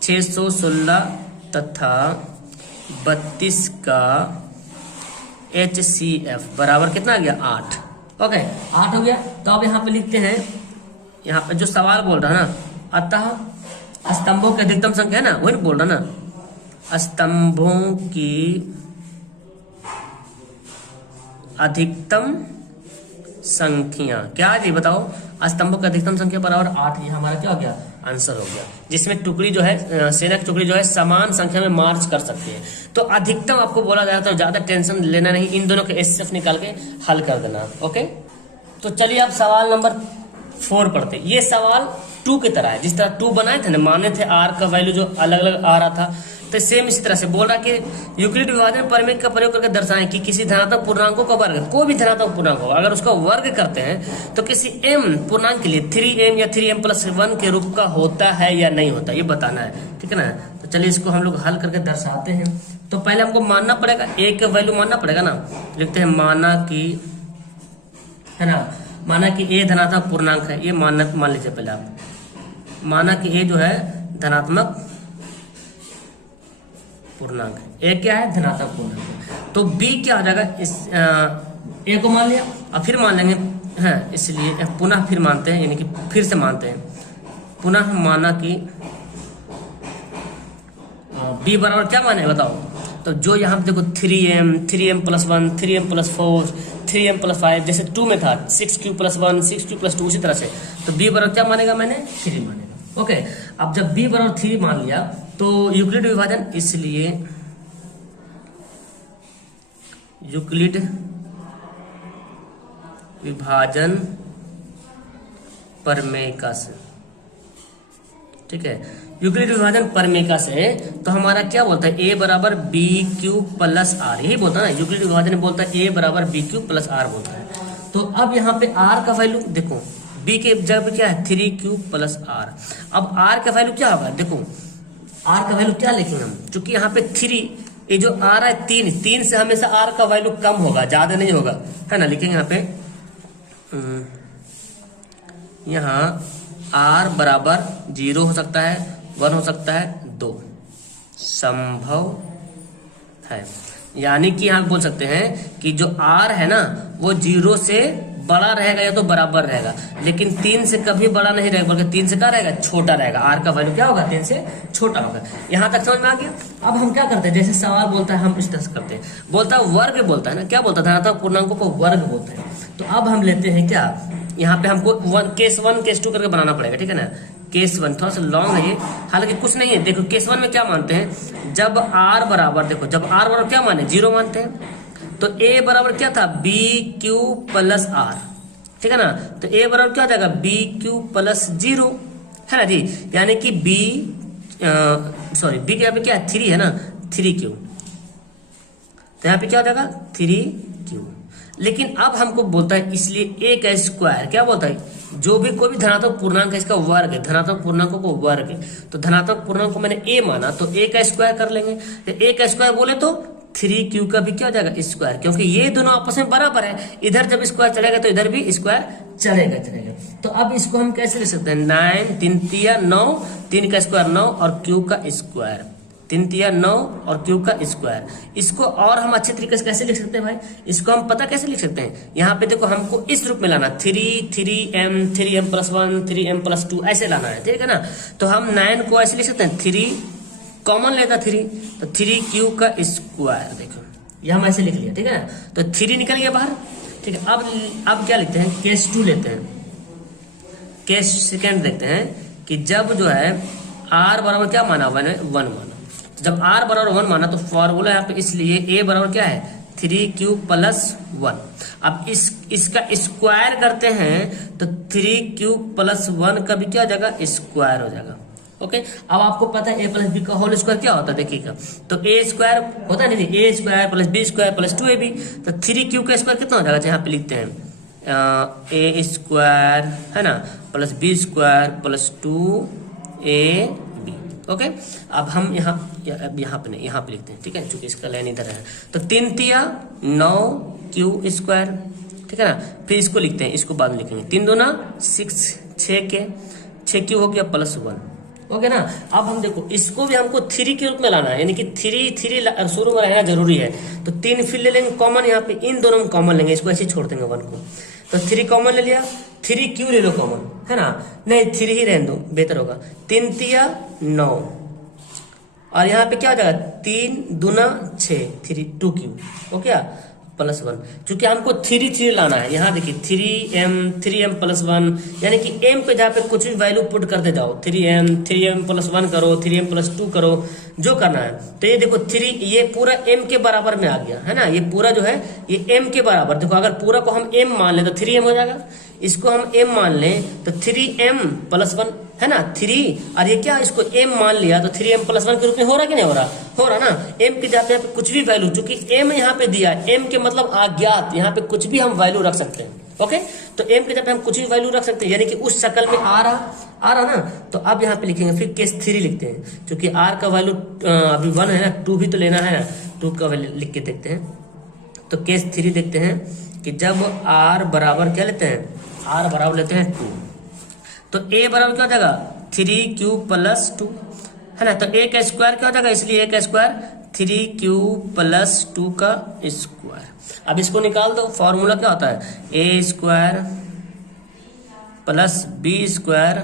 616 तथा 32 का HCF बराबर कितना आ गया, 8। ओके, 8 हो गया। तो अब यहाँ पे लिखते हैं, यहाँ पे जो सवाल बोल रहा है ना, अतः स्तंभों की अधिकतम संख्या है ना, वही बोल रहा ना, स्तंभों की अधिकतम संख्या। क्या है ये बताओ? स्तंभों की अधिकतम संख्या बराबर 8। ये हमारा क्या हो गया? आंसर हो गया। जिसमें टुकड़ी जो है, सेना की टुकड़ी जो है समान संख्या में मार्च कर सकती है। तो अधिकतम आपको बोला जाता है, ज्यादा टेंशन लेना नहीं, इन दोनों के एचसीएफ निकाल के हल कर देना। ओके, तो चलिए आप सवाल नंबर 4 पढ़ते। ये सवाल 2 की तरह है। जिस तरह 2 बनाए थे ना, माने थे आर का वैल्यू जो अलग अलग आ रहा था, तो सेम इसी तरह से बोल रहा कि यूक्लिड विभाजन प्रमेय का प्रयोग करके दर्शाएं कि किसी धनात्मक पूर्णांकों का वर्ग, कोई भी धनात्मक पूर्णांक होगा, अगर उसका वर्ग करते हैं तो किसी m पूर्णांक के लिए 3m या 3m+1 के रूप का होता है या नहीं होता, ये बताना है। ठीक है ना? तो चलिए इसको हम लोग हल करके दर्शाते हैं। तो पहले हमको मानना पड़ेगा, a का वैल्यू मानना पड़ेगा ना। लिखते हैं माना कि, है ना, माना कि a धनात्मक पूर्णांक है। ये मान लीजिए पहले आप, माना कि a जो है धनात्मक पूर्णांक है। ए क्या है? धनात्मक पूर्णांक। तो बी क्या हो जाएगा? इस ए को मान लिया, और फिर मान लेंगे, है इसलिए पुनः फिर मानते हैं, यानी कि फिर से मानते हैं। पुनः माना कि बी बराबर क्या माने बताओ? तो जो यहाँ पे देखो 3m+1, 3m+4, 3m+5, जैसे 2 में था 6q+1, 6q+2, उसी तरह से। तो बी बराबर क्या मानेगा? मैंने 3 मानेगा। ओके, अब जब बी बराबर 3 मान लिया तो यूक्लिड विभाजन, इसलिए यूक्लिड विभाजन प्रमेयिका से, ठीक है, यूक्लिड विभाजन प्रमेयिका से तो हमारा क्या बोलता है? a बराबर BQ+R, यही बोलता है ना। यूक्लिड विभाजन बोलता है a बराबर BQ+R बोलता है। तो अब यहाँ पे r का वैल्यू देखो, b के जगह क्या है? 3Q+R। अब r का वैल्यू क्या होगा? देखो r का वैल्यू क्या लिखेंगे हम? क्योंकि यहाँ पे 3, ये जो आ रहा है 3 से हमेशा r का वैल्यू कम होगा, ज्यादा नहीं होगा, है ना। लिखेंगे यहाँ पे, यहाँ r बराबर 0 हो सकता है, 1 हो सकता है, 2 संभव है। यानी कि यहाँ बोल सकते हैं कि जो r है ना वो 0 से बड़ा रहेगा या तो बराबर रहेगा, लेकिन 3 से कभी बड़ा नहीं रहेगा, बल्कि 3 से क्या रहेगा? छोटा रहेगा। r का वैल्यू क्या होगा? 3 से छोटा होगा। यहाँ तक समझ में आ गया? अब हम क्या करते हैं, जैसे सवाल बोलता है हम इस तरह से करते हैं, बोलता है वर्ग, बोलता है ना, क्या बोलता है? धनात्मक पूर्णांकों को वर्ग बोलते हैं। तो अब हम लेते हैं क्या, यहाँ पे हमको केस 1 केस 2 करके बनाना पड़ेगा, ठीक है ना। केस 1 थोड़ा सा लॉन्ग है ये, हालांकि कुछ नहीं है। देखो केस 1 में क्या मानते हैं? जब r बराबर, देखो जब r बराबर क्या माने? 0 मानते हैं। तो a बराबर क्या था? BQ+R, ठीक है ना। तो a बराबर क्या हो जाएगा? BQ+0, है ना जी। यानी कि b के यहाँ पे क्या है? 3 है ना, 3Q। तो यहाँ पे क्या हो जाएगा? 3Q। लेकिन अब हमको बोलता है, इसलिए a का स्क्वायर क्या बोलता है? जो भी कोई भी धनात्मक पूर्णांक है इसका वर्ग है, धनात्मक पूर्णांकों को वर्ग है। तो धनात्मक पूर्णांक को मैंने a माना, तो a का स्क्वायर कर लेंगे। तो a का स्क्वायर बोले तो 3Q का भी क्या हो जाएगा? स्क्वायर, क्योंकि ये दोनों आपस में बराबर है। इधर जब स्क्वायर चलेगा तो इधर भी स्क्वायर चलेगा। तो अब इसको हम कैसे लिख सकते हैं? 9 3 तिया 9, 3 का स्क्वायर 9 और Q का स्क्वायर, 3 तिया 9 और Q का स्क्वायर। इसको और हम अच्छे तरीके से कैसे लिख सकते हैं भाई? इसको हम पता कैसे लिख सकते हैं? यहाँ पे देखो हमको इस रूप में लाना, 3m, 3m+1, 3m+2 ऐसे लाना है, ठीक है ना। तो हम 9 को ऐसे लिख सकते हैं, 3 कॉमन लेता 3, तो 3Q का स्क्वायर, देखो ये हम ऐसे लिख लिया, ठीक है ना। तो 3 निकल गया बाहर, ठीक है। अब क्या लिखते हैं? केस 2 लेते हैं, केस सेकेंड देखते हैं कि जब जो है r बराबर क्या माना? 1 माना। तो जब r बराबर 1 माना तो फॉर्मूला यहाँ पे, इसलिए a बराबर क्या है? 3Q+1। अब इसका स्क्वायर करते हैं तो 3Q+1 का भी क्या हो जाएगा? स्क्वायर हो जाएगा। ओके, अब आपको पता है a + b का होल स्क्वायर क्या होता है? देखिएगा, तो a स्क्वायर होता है नहीं, a square + b square + 2ab। तो 3Q का स्क्वायर कितना हो जाएगा? यहाँ पे लिखते हैं a स्क्वायर, है ना, + b स्क्वायर + 2ab। ओके, अब हम यहाँ पे लिखते हैं, ठीक है, चूंकि इसका लाइन इधर है। तो 3 तिया 9Q स्क्वायर, ठीक है ना। फिर इसको लिखते हैं, इसको बाद में लिखेंगे। 3 दूना 6 6Q हो गया +1, ओके ना। अब हम देखो इसको भी हमको 3 के रूप में लाना है, यानी कि 3 शुरू में रहना जरूरी है। तो 3 फिर ले लेंगे कॉमन, यहाँ पे इन दोनों में कॉमन लेंगे, इसको ऐसे छोड़ देंगे 1 को। तो 3 कॉमन ले लिया, 3Q ले लो कॉमन, है ना। नहीं 3 ही रहने दो, बेहतर होगा। 3 तिया 9 और यहाँ पे क्या हो जाएगा? 3 दूना 6, 2Q, ओके। प्लस 1, क्योंकि हमको 3 लाना है। यहाँ देखिए 3m प्लस 1, यानी कि m पे जहाँ पे कुछ भी वैल्यू पुट करते जाओ, 3m प्लस 1 करो, 3m प्लस 2 करो, जो करना है। तो ये देखो 3, ये पूरा m के बराबर में आ गया है ना, ये पूरा जो है ये m के बराबर। देखो अगर पूरा को हम m मान ले तो 3m हो जाएगा, इसको हम m मान लें तो 3m प्लस 1 है ना, 3, और ये क्या इसको m मान लिया तो 3m प्लस 1 के रूप में हो रहा कि नहीं हो रहा, हो रहा ना। m के जाते हैं कुछ भी वैल्यू, चूंकि m यहाँ पे दिया है, m के मतलब अज्ञात, यहाँ पे कुछ भी हम वैल्यू रख सकते हैं। ओके, तो m के जगह पे हम कुछ भी वैल्यू रख सकते हैं, यानी कि उस शक्ल में आ रहा ना। तो अब यहाँ पे लिखेंगे, फिर केस 3 लिखते हैं, क्योंकि r का वैल्यू अभी 1 है ना, 2 भी तो लेना है ना, 2 का वैल्यू लिख के देखते हैं। तो केस 3 देखते हैं कि जब r बराबर क्या लेते हैं, r बराबर लेते हैं 2, तो a बराबर क्या हो जाएगा 3q प्लस 2 है ना, तो a का स्क्वायर क्या हो जाएगा, इसलिए a का स्क्वायर 3q प्लस 2 का स्क्वायर। अब इसको निकाल दो, फॉर्मूला क्या होता है, a square plus b square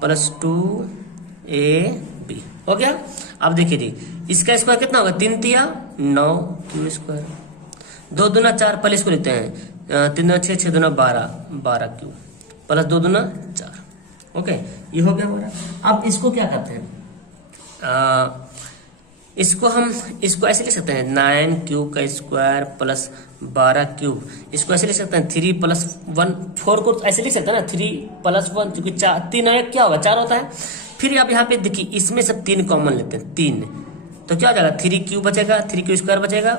plus 2ab हो गया। अब देखिए जी, इसका स्क्वायर कितना होगा, 3 तिया 9 q स्क्वायर, 2 दूना 4, पहले इसको लिखते हैं, 3 दूना 6, 6 दूना 12, 12q प्लस 2 दूना 4। ओके, ये हो गया हमारा। अब इसको क्या करते हैं, इसको ऐसे लिख सकते हैं 9q का स्क्वायर प्लस 12q, इसको ऐसे लिख सकते हैं 3 प्लस 1, 4 को ऐसे लिख सकते हैं ना, 3 प्लस 1, क्योंकि 3 और 1 क्या होगा 4 होता है। फिर अब यहाँ पे देखिए इसमें सब 3 कॉमन लेते हैं, 3, तो क्या हो जाएगा 3q बचेगा, 3q स्क्वायर बचेगा,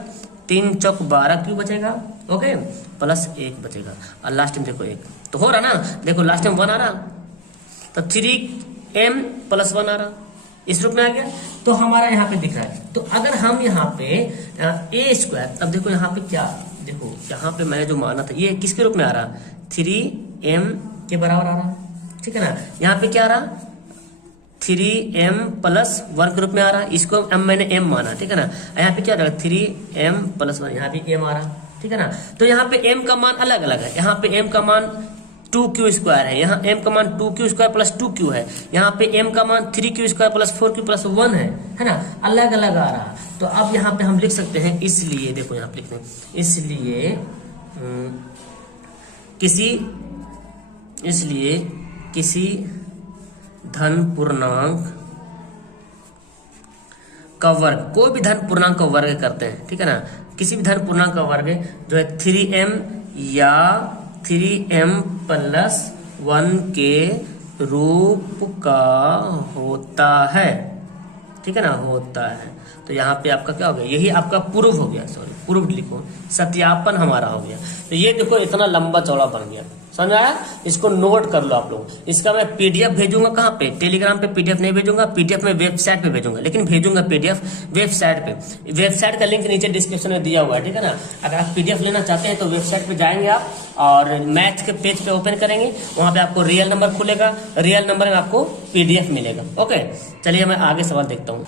3 चौक 12q बचेगा, ओके, प्लस 1 बचेगा, और लास्ट में देखो 1, तो हो रहा ना, देखो लास्ट में 1 आ रहा, तो 3m प्लस 1 आ रहा, इस रूप में आ गया। तो हमारा यहाँ पे दिख रहा है। तो अगर हम यहाँ पे a स्क्वायर, अब देखो यहाँ पे क्या, देखो यहाँ पे मैंने जो माना था, ये किसके रूप में आ रहा, 3m के बराबर आ रहा, ठीक है ना। यहाँ पे क्या आ रहा, 3m प्लस 1 के रूप में आ रहा, इसको मैंने m माना, ठीक है ना। यहाँ पे क्या आ रहा, 3m प्लस 1, यहाँ पे m आ रहा, ठीक है ना। तो यहाँ पे m का मान अलग अलग है, यहाँ पे m का मान 2q स्क्वायर है, यहाँ m का मान 2q स्क्वायर प्लस 2q है, यहाँ पे m का मान 3q square plus 4q plus 1 है ना, अलग अलग आ रहा। तो अब यहाँ पे हम लिख सकते हैं, इसलिए देखो यहाँ पे लिखते हैं, इसलिए किसी धन पूर्णांक का वर्ग, कोई भी धन पूर्णांक का वर्ग करते हैं, ठीक है ना, किसी भी धन पूर्णांक का वर्ग जो है 3m या 3m प्लस 1 के रूप का होता है, ठीक है ना, होता है। तो यहाँ पे आपका क्या हो गया, यही आपका प्रूफ हो गया, सॉरी प्रूफ लिखो, सत्यापन हमारा हो गया। तो ये देखो इतना लंबा चौड़ा बन गया, समझ आया। इसको नोट कर लो आप लोग। इसका मैं पीडीएफ भेजूंगा, कहाँ पे, टेलीग्राम पे पीडीएफ नहीं भेजूंगा, पीडीएफ में वेबसाइट पे भेजूंगा, लेकिन भेजूंगा पीडीएफ वेबसाइट पे। वेबसाइट का लिंक नीचे डिस्क्रिप्शन में दिया हुआ है, ठीक है ना। अगर आप पीडीएफ लेना चाहते हैं तो वेबसाइट पे जाएंगे आप, और मैथ के पेज पे ओपन करेंगे, वहां पे आपको रियल नंबर खुलेगा, रियल नंबर में आपको पीडीएफ मिलेगा। ओके, चलिए मैं आगे सवाल देखता हूँ।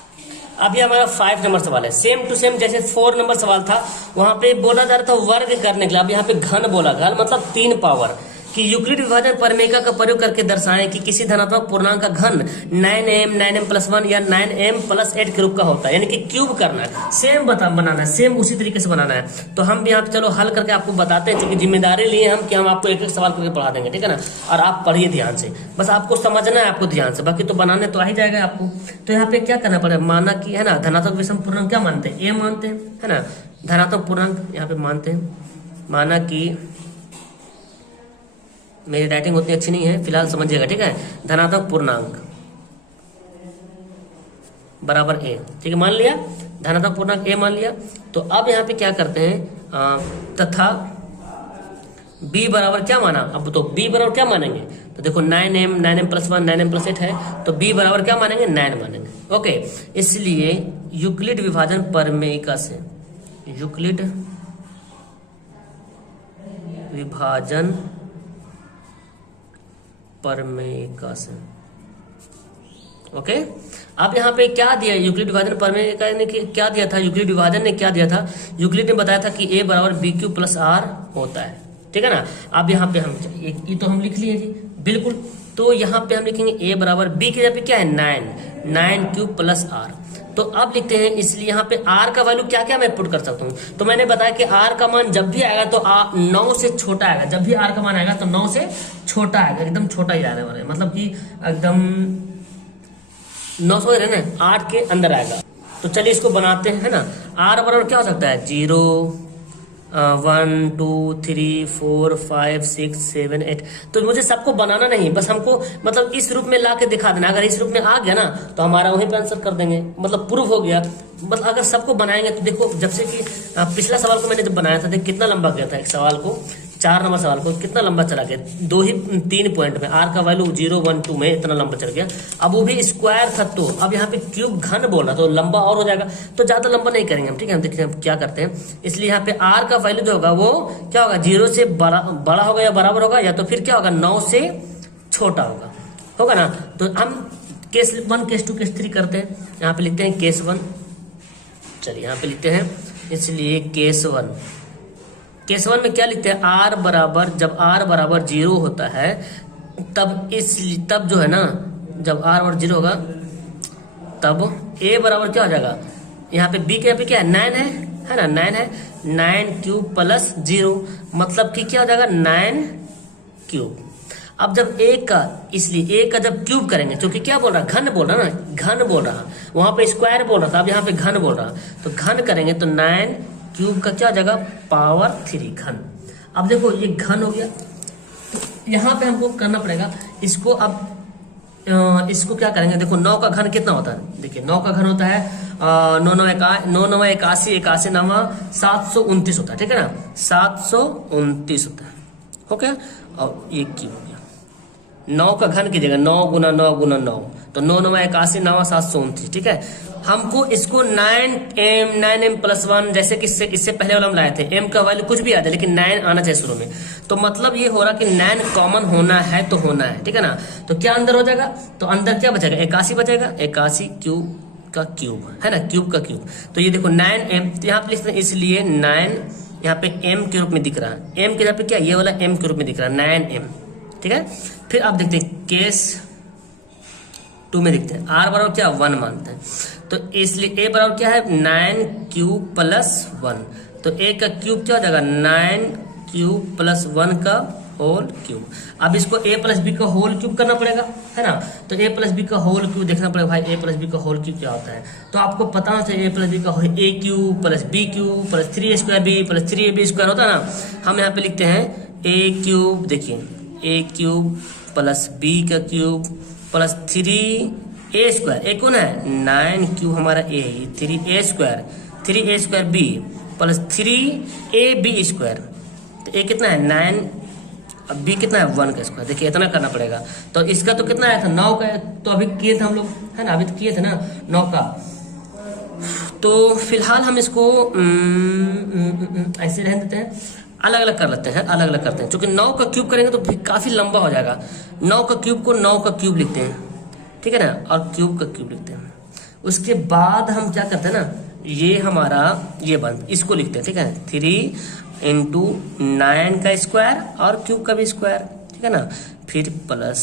अभी हमारा 5 नंबर सवाल है, सेम टू सेम जैसे 4 नंबर सवाल था, वहां पे बोला जा रहा था वर्ग करने के लिए। अब यहाँ पे घन बोला, घन मतलब 3 पावर, कि यूक्लिड विभाजन प्रमेय का प्रयोग करके दर्शाएं कि किसी धनात्मक पूर्णांक का घन 9m प्लस 1 या 9m प्लस 8 के रूप का होता है, यानी कि क्यूब करना है, सेम बनाना है, सेम उसी तरीके से बनाना है। तो हम भी यहाँ पे चलो हल करके आपको बताते हैं, क्योंकि जिम्मेदारी लिए हम कि हम आपको एक एक सवाल करके पढ़ा देंगे, ठीक है ना। और आप पढ़िए ध्यान से, बस आपको समझना है आपको ध्यान से, बाकी तो बनाने तो आ ही जाएगा आपको। तो यहाँ पे क्या करना पड़ेगा, माना कि है ना धनात्मक विषम पूर्णांक क्या मानते हैं, a मानते हैं, है ना, धनात्मक पूर्णांक यहाँ पे मानते हैं। माना कि मेरी राइटिंग उतनी अच्छी नहीं है, फिलहाल समझिएगा, ठीक है। धनात्मक पूर्णांक बराबर a, ठीक है, मान लिया धनात्मक पूर्णांक a मान लिया। तो अब यहाँ पे क्या करते हैं, तथा b बराबर क्या माना, अब तो b बराबर क्या मानेंगे, तो देखो 9m प्लस 1 9m प्लस 8 है, तो b बराबर क्या मानेंगे 9 मानेंगे। ओके, इसलिए यूक्लिड विभाजन प्रमेयिका से, यूक्लिड विभाजन प्रमेयिका से, ओके। अब यहाँ पे क्या दिया, यूक्लिड विभाजन प्रमेयिका ने क्या दिया था, यूक्लिड विभाजन ने क्या दिया था, यूक्लिड ने बताया था कि a बराबर bq प्लस r होता है, ठीक है ना। अब यहाँ पे हम ये तो हम लिख लिए जी, बिल्कुल। तो यहाँ पे हम लिखेंगे a बराबर b के जगह पे क्या है 9 9q प्लस r, तो अब लिखते हैं, इसलिए यहाँ पे r का वैल्यू क्या क्या मैं पुट कर सकता हूँ। तो मैंने बताया कि r का मान जब भी आएगा तो 9 से छोटा आएगा। जब भी r का मान आएगा तो 9 से छोटा आएगा, एकदम छोटा ही आने वाला है, मतलब कि एकदम 9 समझ रहे ना, 8 के अंदर आएगा। तो चलिए इसको बनाते हैं, है ना। r बराबर क्या हो सकता है, 0 1 2 3 4 5 6 7 8। तो मुझे सबको बनाना नहीं, बस हमको मतलब इस रूप में ला के दिखा देना। अगर इस रूप में आ गया ना तो हमारा वहीं पे आंसर कर देंगे, मतलब प्रूफ हो गया। मतलब अगर सबको बनाएंगे तो देखो, जब से कि पिछला सवाल को मैंने जब बनाया था, देख कितना लंबा गया था। एक सवाल को 4 नंबर सवाल को कितना लंबा चला गया, 3 पॉइंट में r का वैल्यू 0 1 2 में इतना लंबा चल गया। अब वो भी स्क्वायर था, तो अब यहाँ पे क्यूब घन बोल रहा तो लंबा और हो जाएगा। तो ज्यादा लंबा नहीं करेंगे हम, ठीक है। हम देखते हैं क्या करते हैं। इसलिए यहाँ पे r का वैल्यू जो होगा वो क्या होगा, 0 से बड़ा होगा या बराबर होगा, या तो फिर क्या होगा 9 से छोटा होगा ना। तो हम केस 1 केस 2 केस 3 करते हैं। यहाँ पे लिखते हैं केस 1, चलिए यहाँ पे लिखते हैं, इसलिए केस 1 में क्या लिखते हैं, r बराबर, जब r बराबर 0 होता है तब जो है ना, जब r बराबर 0 होगा तब a बराबर क्या हो जाएगा, यहाँ पे b के यहाँ पे क्या है 9 है ना, 9 है, 9 क्यूब प्लस 0, मतलब कि क्या हो जाएगा 9 क्यूब। अब जब a का, इसलिए a का जब क्यूब करेंगे, क्योंकि क्या बोल रहा, घन बोल रहा ना, घन बोल रहा, वहां पे स्क्वायर बोल रहा था, अब यहाँ पे घन बोल रहा, तो घन करेंगे तो 9 क्यूब का क्या हो जाएगा, पावर 3 घन। अब देखो ये घन हो गया, यहाँ पे हमको करना पड़ेगा इसको। अब इसको क्या करेंगे, देखो 9 का घन कितना होता है, देखिए 9 का घन होता है 9 9 81 81 9 729 होता है, ठीक है ना, 729 होता है, ओके। और ये क्यों हो गया, 9 का घन की जगह 9 गुना 9 गुना 9, तो 9 9 81 9 729, ठीक है। हमको इसको 9m प्लस 1, जैसे कि इससे पहले वाला हम लाए थे, m का वैल्यू कुछ भी आ जाए लेकिन 9 आना चाहिए शुरू में। तो मतलब ये हो रहा कि 9 कॉमन होना है तो होना है, ठीक है ना। तो क्या अंदर हो जाएगा, तो अंदर क्या बचेगा, 81 बचेगा, 81 क्यूब का क्यूब है ना, क्यूब का क्यूब। तो ये देखो 9m, तो यहाँ पे लिखते हैं, इसलिए 9 यहाँ पे m के रूप में दिख रहा है, m के यहाँ पे क्या, ये वाला m के रूप में दिख रहा है 9m, ठीक है। फिर आप देखते हैं केस 2 में देखते हैं, r बराबर क्या 1 मानते हैं, तो इसलिए a बराबर क्या है 9 क्यूब प्लस 1, तो a का क्यूब क्या हो जाएगा 9 क्यूब प्लस 1 का होल क्यूब। अब इसको a प्लस बी का होल क्यूब करना पड़ेगा, है ना। तो a प्लस बी का होल क्यूब देखना पड़ेगा, भाई a प्लस बी का होल क्यूब क्या होता है। तो आपको पता होना चाहिए, a प्लस बी का a cube plus b cube plus 3a square b plus 3ab square होता है ना। हम यहाँ पे लिखते हैं a क्यूब, देखिए a क्यूब प्लस b का cube plus 3a square, a कौन है 9 क्यूब हमारा a, 3a square b plus 3ab square, तो a कितना है 9, अब b कितना है 1 का स्क्वायर। देखिए इतना करना पड़ेगा। तो इसका तो कितना आया था 9 का, तो अभी किए थे हम लोग, है ना, अभी तो किए थे ना 9 का। तो फिलहाल हम इसको ऐसे रहने देते हैं, अलग अलग कर लेते हैं, अलग अलग करते हैं, क्योंकि 9 का क्यूब करेंगे तो फिर काफी लंबा हो जाएगा। 9 का क्यूब को 9 का क्यूब लिखते हैं, ठीक है ना, और क्यूब का क्यूब लिखते हैं। उसके बाद हम क्या करते हैं ना, ये हमारा ये बंद, इसको लिखते हैं, ठीक है, 3 इंटू 9 का स्क्वायर और क्यूब का भी स्क्वायर, ठीक है ना। फिर प्लस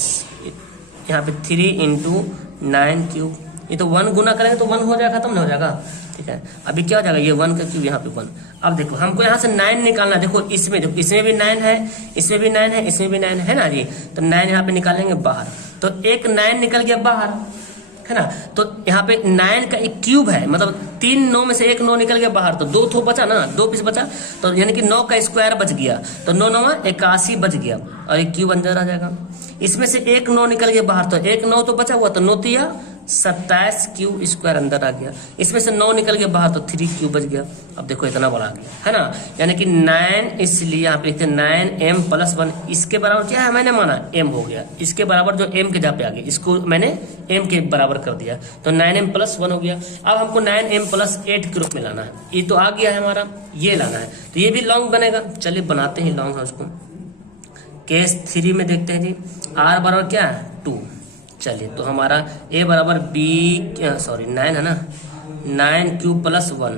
यहाँ पे 3 इंटू 9 क्यूब, ये तो 1 गुना करेंगे तो 1 हो जाएगा, खत्म नहीं हो जाएगा, ठीक है। अभी क्या हो जाएगा, ये 1 का क्यूब यहाँ पे 1। अब देखो हमको यहाँ से 9 निकालना, देखो इसमें भी 9 है, इसमें भी 9 है, इसमें भी 9 है ना जी। तो 9 यहाँ पे निकालेंगे बाहर, तो एक 9 निकल गया बाहर, है ना। तो यहाँ पे 9 का एक क्यूब है, मतलब 3 9 में से एक 9 निकल गया बाहर, तो 2 थो बचा ना, 2 पीस बचा, तो यानी कि 9 का स्क्वायर बच गया, तो 9 9 81 बच गया, और एक क्यूब अंदर आ जाएगा। इसमें से एक 9 निकल गया बाहर, तो एक 9 तो बचा हुआ, तो 9 तिया 27 क्यूब स्क्वायर अंदर आ गया। इसमें से 9 निकल गया बाहर, तो 3 क्यूब बच गया। अब देखो इतना बड़ा आ गया, है ना, यानी कि 9, इसलिए आप लिखते हैं 9m प्लस 1, इसके बराबर क्या है मैंने माना m हो गया, इसके बराबर जो m के जहाँ पे आ गया इसको मैंने m के बराबर कर दिया, तो 9m प्लस 1 हो गया। अब हमको 9m प्लस 8 के रूप में लाना है, ये तो आ गया है हमारा, ये लाना है, तो ये भी लॉन्ग बनेगा। चलिए बनाते हैं लॉन्ग है उसको। केस 3 में देखते हैं जी, r बराबर क्या है 2, चलिए तो हमारा a बराबर b 9 है ना, 9 क्यूब प्लस 1,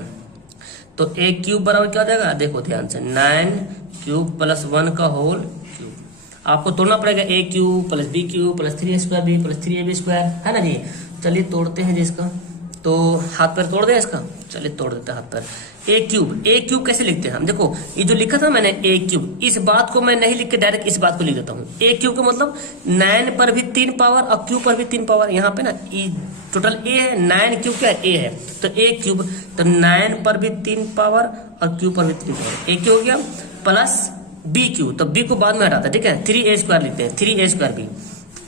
तो a क्यूब बराबर क्या हो जाएगा, देखो ध्यान से 9 क्यूब प्लस 1 का होल क्यूब। आपको तोड़ना पड़ेगा a cube plus b cube plus 3a square b plus 3ab square, है ना जी। चलिए तोड़ते हैं जी इसका, तो हाथ पैर तोड़ दें इसका, चलिए तोड़ देते हैं हाथ पैर। ए क्यूब कैसे लिखते हैं हम, देखो ये जो लिखा था मैंने ए क्यूब, इस बात को मैं नहीं लिख के डायरेक्ट इस बात को लिख देता हूँ। ए क्यूब का मतलब 9 पर भी 3 पावर और क्यूब पर भी 3 पावर। यहाँ पे ना टोटल ए है, 9 क्यूब क्या है, ए है, तो ए क्यूब, तो 9 पर भी 3 पावर और क्यूब पर भी 3 पावर, ए क्यूब हो गया, प्लस बी क्यूब, तो बी को बाद में हटाता है, ठीक है, 3a स्क्वायर लिखते हैं, 3a square B,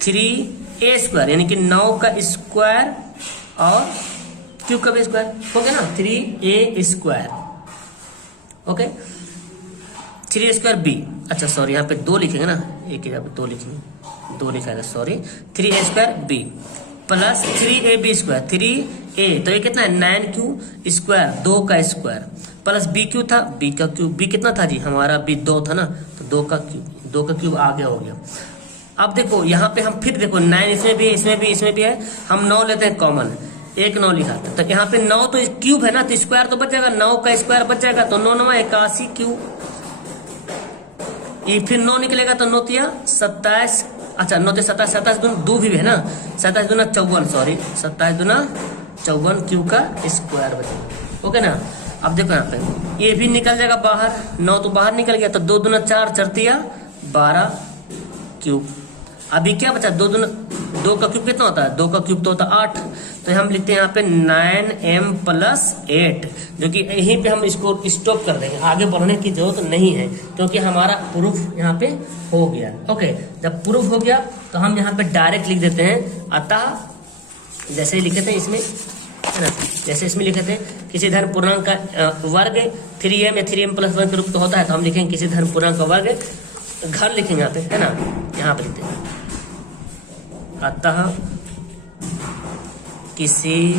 3a square यानी कि 9 का स्क्वायर और क्यूब का भी स्क्वायर हो गया ना, 3a square, okay, 3a square B, अच्छा सॉरी यहाँ पे 2 लिखेंगे ना, एक ही जगह पे 2 लिखेंगे, 2 लिखा है sorry, 3a square B plus 3ab square, 3a तो ये कितना है 9q स्क्वायर, 2 का स्क्वायर, प्लस बी क्यू था, बी का क्यूब, बी कितना था जी हमारा, बी 2 था ना, तो 2 का क्यूब आगे हो गया। अब देखो यहाँ पे हम फिर देखो 9 इसमें भी है, इसमें भी है, हम 9 लेते हैं कॉमन, 1 9 लिखा था, तो यहाँ पे 9 तो क्यूब है ना, तो स्क्वायर तो बच जाएगा, 9 का स्क्वायर बच जाएगा, तो 9 9 81 क्यूब, ये फिर 9 निकलेगा तो 9 तिया 27, अच्छा 9 27, 27 दूना 2 भी है ना, 27 दूना 54, सॉरी 27 दूना 54 क्यूब का स्क्वायर बचेगा, ओके ना। अब देखो यहाँ पे ये भी निकल जाएगा बाहर, 9 तो बाहर निकल गया, तो 2 दूना 4, 4 तिया 12 क्यूब। अभी क्या बचा, 2 का क्यूब कितना होता है, 2 का क्यूब तो होता है 8, तो हम लिखते हैं यहाँ पे 9m प्लस 8, जो कि यहीं पे हम इसको स्टॉप कर देंगे, आगे बढ़ने की जरूरत नहीं है, क्योंकि हमारा प्रूफ यहाँ पे हो गया, ओके। जब प्रूफ हो गया तो हम यहाँ पे डायरेक्ट लिख देते हैं, अतः जैसे ही लिखे थे इसमें है ना, जैसे इसमें लिखे थे किसी धन पूर्णांक का वर्ग 3m या 3m प्लस 1 के रूप में होता है, तो हम लिखेंगे किसी धन पूर्णांक का वर्ग, घर लिखेंगे यहाँ पे है ना, यहाँ पे लिखते हैं अतः किसी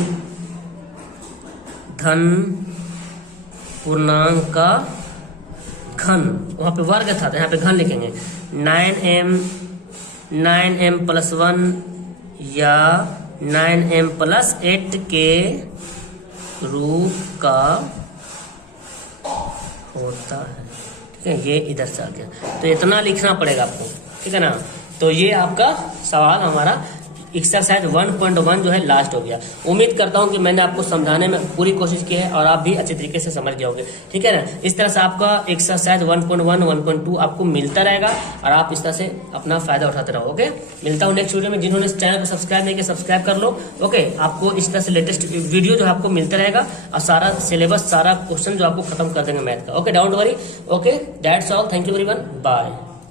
धन पूर्णांक का घन, वहां पे वर्ग था तो यहाँ पे घन लिखेंगे, 9m प्लस 1 या 9m प्लस 8 के रूप का होता है, ठीक है, ये इधर से आ गया, तो इतना लिखना पड़ेगा आपको, ठीक है ना। तो ये आपका सवाल हमारा एक्सरसाइज 1.1 जो है लास्ट हो गया। उम्मीद करता हूं कि मैंने आपको समझाने में पूरी कोशिश की है और आप भी अच्छे तरीके से समझ गए होंगे, ठीक है ना। इस तरह से आपका एक्सरसाइज 1.1 1.2 आपको मिलता रहेगा और आप इस तरह से अपना फायदा उठाते रहो, ओके। मिलता हूं नेक्स्ट वीडियो में, जिन्होंने चैनल को सब्सक्राइब नहीं किया सब्सक्राइब कर लो, ओके। आपको इस तरह से लेटेस्ट वीडियो जो आपको मिलता रहेगा और सारा सिलेबस, सारा क्वेश्चन जो आपको खत्म कर देंगे मैथ का, okay, don't worry, okay, that's all, thank you everyone, bye.